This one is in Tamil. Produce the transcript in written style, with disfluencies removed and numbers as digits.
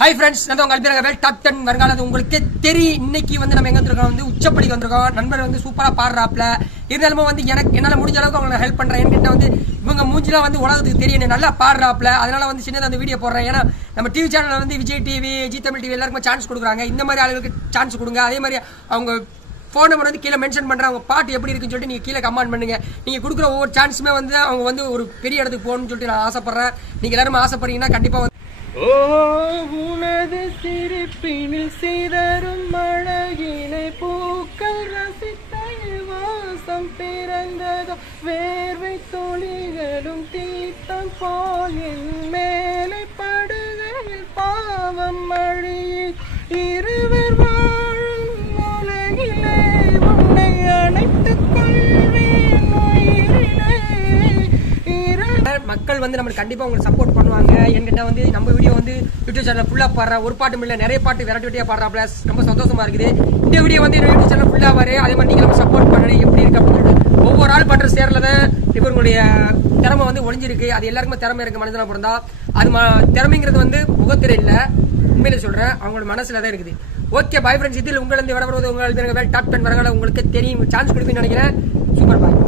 ஹாய் ஃப்ரெண்ட்ஸ், நான் உங்க அல்பிரகவேல் டாப் 10 வருங்கால உங்களுக்கே தெரியும். இன்னைக்கு வந்து நம்ம எங்க வந்திருக்கோம், வந்து உச்சப்படிக்கு வந்திருக்கோம். நண்பர் வந்து சூப்பரா பாடுறாப்ல. இருந்தாலும் வந்து என்னால முடிஞ்ச அளவுக்கு அவங்களை ஹெல்ப் பண்றேன். என்கிட்ட வந்து இவங்க மூஞ்சிலாம் வந்து உலகத்துக்கு தெரியும், நல்லா பாடுறாப்ல. அதனால வந்து சின்னதாக அந்த வீடியோ போடுறேன். ஏன்னா நம்ம டிவி சேனல்ல வந்து Vijay TV, G Tamil TV எல்லாருக்குமே சான்ஸ் கொடுக்குறாங்க. இந்த மாதிரி ஆளுகளுக்கு சான்ஸ் கொடுங்க. அதே மாதிரி அவங்க ஃபோன் நம்பர் வந்து கீழே மென்ஷன் பண்றேன். அவங்க பாட்டு எப்படி இருக்குன்னு சொல்லிட்டு நீங்க கீழே கமெண்ட் பண்ணுங்க. நீங்க கொடுக்குற ஒவ்வொரு சான்ஸுமே வந்து அவங்க வந்து ஒரு பெரிய இடத்துக்கு போகணும்னு சொல்லிட்டு நான் ஆசைப்படுறேன். நீங்க எல்லாரும் ஆசைப்படுறீங்கன்னா கண்டிப்பா வந்து உனது சிரிப்பினில் சிதறும் மழகினை பூக்கள் ரசித்த வாசம் பிறந்ததோ வேர்வை துளிகளும் தீர்த்தம் போல் என் மேலே படுகையில் பாவம் அழியில் இருவர் வாழும் உலகிலே உன்னை அணைத்துக் கொள்வேன் உயிரிலே. மக்கள் வந்து நம்மளுக்கு கண்டிப்பா உங்களுக்கு சப்போர்ட் பண்ணுவாங்க. என்கிட்ட வந்து நம்ம வீடியோ வந்து யூடியூப் சேனல் ஃபுல்லா பாடுற ஒரு பாட்டும் இல்ல, நிறைய பாட்டு வெரைட்டியா பாடுறாப்ல. ரொம்ப சந்தோஷமா இருக்குது. இந்த வீடியோ வந்து யூடியூப் சேனல் ஃபுல்லா வரும். அதே மாதிரி நீங்க சப்போர்ட் பண்ணணும். எப்படி இருக்கு அப்படின்னு ஒவ்வொரு ஆள் பண்ற சேர்லதான் இவங்களுடைய திறமை வந்து ஒளிஞ்சிருக்கு. அது எல்லாருக்குமே திறமை இருக்கு. மனசுல பிறந்தா அது திறமைங்கிறது வந்து முகத்திரை இல்ல, உண்மையில சொல்றேன், அவங்களோட மனசுல தான் இருக்குது. ஓகே பாய் ஃப்ரெண்ட்ஸ், இதில் உங்களிருந்து விட வருவது உங்கள் டாப் 10 வரங்களை உங்களுக்கு தெரியும். சான்ஸ் கொடுப்பீங்கன்னு நினைக்கிறேன். சூப்பர் பாய்.